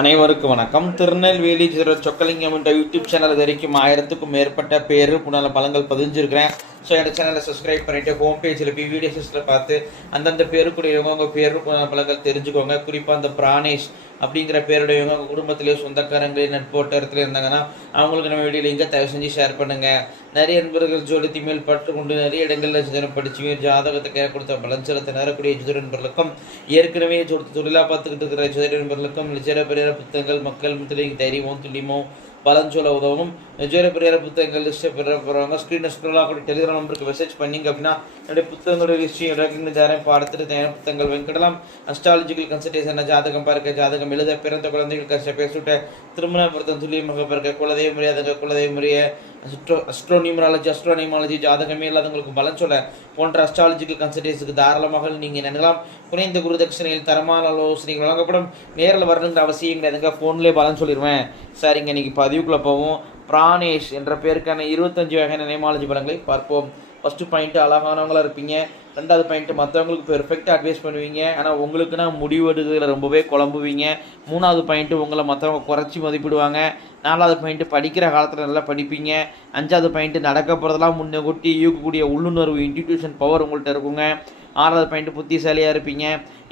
அனைவருக்கும் வணக்கம். திருநெல்வேலி சொக்கலிங்கம் என்ற யூடியூப் சேனல் வரைக்கும் ஆயிரத்துக்கும் மேற்பட்ட பேர் புனல பலங்கள் பதிஞ்சிருக்கிறேன். ஸோ என்னோட சேனலை சப்ஸ்கிரைப் பண்ணிட்டு ஹோம் பேஜில் போய் வீடியோஸில் பார்த்து அந்தந்த பேருக்குடையவங்க உங்கள் பேர் பழங்கள் பலங்கள் தெரிஞ்சுக்கோங்க. குறிப்பாக அந்த பிராணேஷ் அப்படிங்கிற பேருடையவங்க உங்கள் குடும்பத்திலேயோ சொந்தக்காரங்களே நட்போட்டத்தில் இருந்தாங்கன்னா அவங்களுக்கு நம்ம வீடியோ லிங்கை தயவு செஞ்சு ஷேர் பண்ணுங்கள் நிறைய நண்பர்கள் ஜோடித்தி மேல் பட்டு கொண்டு நிறைய இடங்களில் ஜோதிடம் படிச்சு ஜாதகத்தை கே கொடுத்த பலன் நேரக்கூடிய ஜோதிட நண்பர்களுக்கும் ஏற்கனவே தொழிலாக பார்த்துக்கிட்டு இருக்கிற ஜோதிட நண்பர்களுக்கும் நிஜர பெரிய புத்தகங்கள் மக்கள் முதலில் தைரியமும் துணிமோ பலன் சொல்ல உதவும் ஜெயர பெரிய புத்தகங்கள் லிஸ்ட்டை பெற போகிறவங்க ஸ்க்ரீனை ஸ்க்ரோலாக கூட டெலிகிராம் நம்பருக்கு மெசேஜ் பண்ணிங்க அப்படின்னா என்னுடைய புத்தகங்களோட லிஸ்ட்டையும் இறக்குங்க தரேன் பார்த்துட்டு தயார் புத்தகங்கள் வெங்கடலாம். அஸ்ட்ராலஜிக்கல் கன்சல்டேஷன் ஜாதகம் பார்க்க ஜாதகம் எழுத பிறந்த குழந்தைகள் கஷ்ட பேசுட்ட திருமண பொருத்தம் துல்லியமாக பிறக்க குலதெய்வ முறையாதங்க குலதெய்வ முறைய அஸ்ட்ரோ அஸ்ட்ரோனிமராலஜி அஸ்ட்ரோனிமாலஜி ஜாதகமே இல்லாதவங்களுக்கு பலன் சொல்ல போன்ற அஸ்ட்ராலஜிக்கல் கன்சல்டேஷனுக்கு தாராளமாக நீங்கள் நினைக்கலாம் குறைந்த குரு தட்சிணையில் தரமான ஆலோசனைகள் வழங்கப்படும். நேரில் வரணுங்கிற அவசியம் கிடையாதுங்க ஃபோன்லேயே பலன் சொல்லிடுவேன் சரிங்க இன்றைக்கி பதிவுக்குள்ளே போவோம். பிராணேஷ் என்ற பேருக்கான இருபத்தஞ்சு வகையான நேமாலஜி பலங்களை பார்ப்போம். ஃபஸ்ட்டு பாயிண்ட்டு அழகானவங்களா இருப்பீங்க. ரெண்டாவது பாயிண்ட்டு மற்றவங்களுக்கு பெர்ஃபெக்டாக அட்வைஸ் பண்ணுவீங்க. ஆனால் உங்களுக்குன்னா முடிவு எடுக்கிறதுல ரொம்பவே குழம்புவீங்க. மூணாவது பாயிண்ட்டு உங்களை மற்றவங்க குறைச்சி மதிப்பிடுவாங்க. நாலாவது பாயிண்ட்டு படிக்கிற காலத்தில் நல்லா படிப்பீங்க. அஞ்சாவது பாயிண்ட்டு நடக்க போகிறதெல்லாம் முன்னே கூட்டி ஈர்க்கக்கூடிய உள்ளுணர்வு இன்ஸ்டிடியூஷன் பவர் உங்கள்கிட்ட இருக்குங்க. ஆறாவது பாயிண்ட்டு புத்திசாலியாக இருப்பீங்க.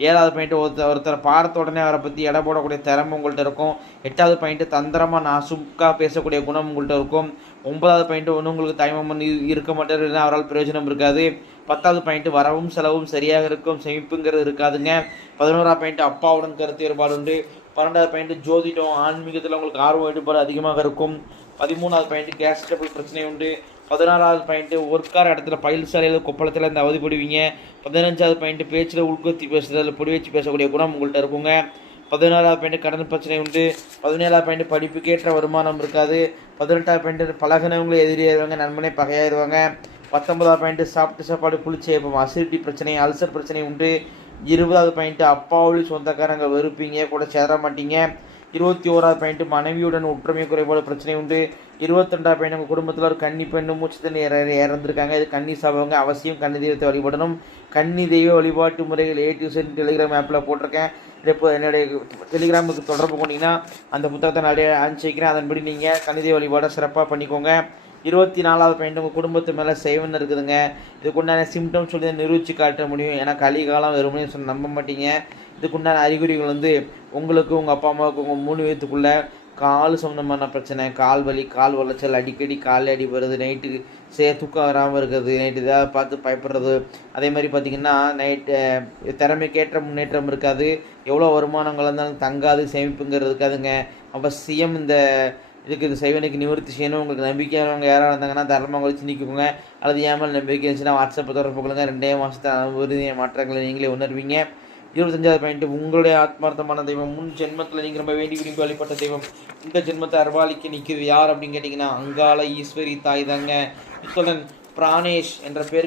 ஏழாவது பாயிண்ட்டு ஒருத்தர் ஒருத்தர் பார்த்த உடனே அவரை பற்றி எடை போடக்கூடிய திறமை உங்கள்கிட்ட இருக்கும். எட்டாவது பாயிண்ட்டு தந்திரமாக நாசுக்காக பேசக்கூடிய குணம் உங்கள்கிட்ட இருக்கும். ஒன்பதாவது பாயிண்ட்டு ஒன்று உங்களுக்கு தயமம் இருக்க மாட்டார் அவரால் பிரயோஜனம் இருக்காது. பத்தாவது பாயிண்ட்டு வரவும் செலவும் சரியாக இருக்கும். சேமிப்புங்கிறது இருக்காதுங்க. பதினோராவது பாயிண்ட்டு அப்பாவுடன் கருத்து வேறுபாடு உண்டு. பன்னெண்டாவது பாயிண்ட்டு ஜோதிடம் ஆன்மீகத்தில் உங்களுக்கு ஆர்வம் ஈடுபாடு அதிகமாக இருக்கும். பதிமூணாவது பாயிண்ட்டு கேஸ் டபுள் பிரச்சனை உண்டு. பதினாறாவது பாயிண்ட்டு ஒர்க்கார இடத்துல பயில் சாலையில் கொப்பளத்தில் இந்த அவதிப்படுவீங்க பதினஞ்சாவது பாயிண்ட்டு பேச்சில் உள்கொத்தி பேசுகிறதில் பொடி வச்சு பேசக்கூடிய குணம் உங்கள்கிட்ட இருக்குங்க. பதினாறாவது பாயிண்ட் கடன் பிரச்சனை உண்டு. பதினேழாவது பாயிண்ட் படிப்புக்கேற்ற வருமானம் இருக்காது. பதினெட்டாவது பாயிண்ட் பழகினவங்களே எதிரியாயிருவாங்க நண்பனே பகையாயிருவாங்க. பத்தொன்பதாவது பாயிண்ட் சாப்பிட்டு சாப்பாடு குளிச்சு இப்போ அசிடிட்டி பிரச்சனை அல்சர் பிரச்சனை உண்டு. இருபதாவது பாயிண்ட்டு அப்பாவுலி சொந்தக்காரங்க வெறுப்பீங்க கூட சேர மாட்டீங்க. இருபத்தி ஓராவது பாயிண்ட் மனைவியுடன் ஒற்றுமை குறைபாடு பிரச்சனை உண்டு. இருபத்தெண்டாவது பாயிண்ட் உங்கள் குடும்பத்தில் ஒரு கன்னி பெண்ணு மூச்சு தண்ணி இறந்துருக்காங்க. இது கன்னி சாபவங்க. அவசியம் கன்னி தெய்வத்தை வழிபடணும். கன்னி தெய்வ வழிபாட்டு முறைகள் ஏ டியூஷன் டெலிகிராம் ஆப்பில் போட்டிருக்கேன். இப்போ என்னுடைய டெலிகிராமுக்கு தொடர்பு கொண்டீங்கன்னா அந்த புத்தகத்தை நிறைய அனுப்பிச்சிக்கிறேன் அதன்படி நீங்கள் கன்னி தெய்வ வழிபாடை சிறப்பாக பண்ணிக்கோங்க. இருபத்தி நாலாவது பாயிண்ட் உங்கள் குடும்பத்து மேலே செய்வன் இருக்குதுங்க. இதுக்குண்டான சிம்டம் சொல்லி நிரூபித்து காட்ட முடியும். ஏன்னா கலிகாலம் வெறுமனே சொல்லி நம்ப மாட்டீங்க. இதுக்குண்டான அறிகுறிகள் வந்து உங்களுக்கு உங்கள் அப்பா அம்மாவுக்கு உங்கள் மூணு வயதுக்குள்ளே கால் சம்மந்தமான பிரச்சனை கால் வலி கால் வளைச்சல் அடிக்கடி கால் அடி போகிறது நைட்டு சே தூக்கம் வராமல் இருக்கிறது நைட்டு இதாக பார்த்து பயப்படுறது. அதே மாதிரி பார்த்திங்கன்னா நைட்டு திறமைக்கேற்ற முன்னேற்றம் இருக்காது. எவ்வளோ வருமானங்கள் இருந்தாலும் தங்காது சேமிப்புங்கிறது இருக்காதுங்க. அப்போ சிஎம் இந்த இதுக்கு இந்த சைவனுக்கு நிவர்த்தி செய்யணும். உங்களுக்கு நம்பிக்கையானவங்க யாராக இருந்தாங்கன்னா தரமாக கழிச்சு சிந்திக்குங்க அல்லது ஏமல் நம்பிக்கை இருந்துச்சுன்னா வாட்ஸ்அப்பில் தொடர்பு கொள்ளுங்கள் ரெண்டே மாதத்தை உறுதிய மாற்றங்களை நீங்களே உணர்வீங்க. இருபத்தஞ்சாவது பாயிண்ட் உங்களுடைய ஆத்மார்த்தமான தெய்வம் முன் ஜென்மத்தில் நீங்கள் ரொம்ப வேண்டி விரும்பி வழிபட்ட தெய்வம் இந்த ஜென்மத்தை அரவாளிக்கு நிற்கிது யார் அப்படின்னு கேட்டிங்கன்னா அங்காள ஈஸ்வரி தாய் தாங்க. இத்துடன் பிராணேஷ் என்ற பேர்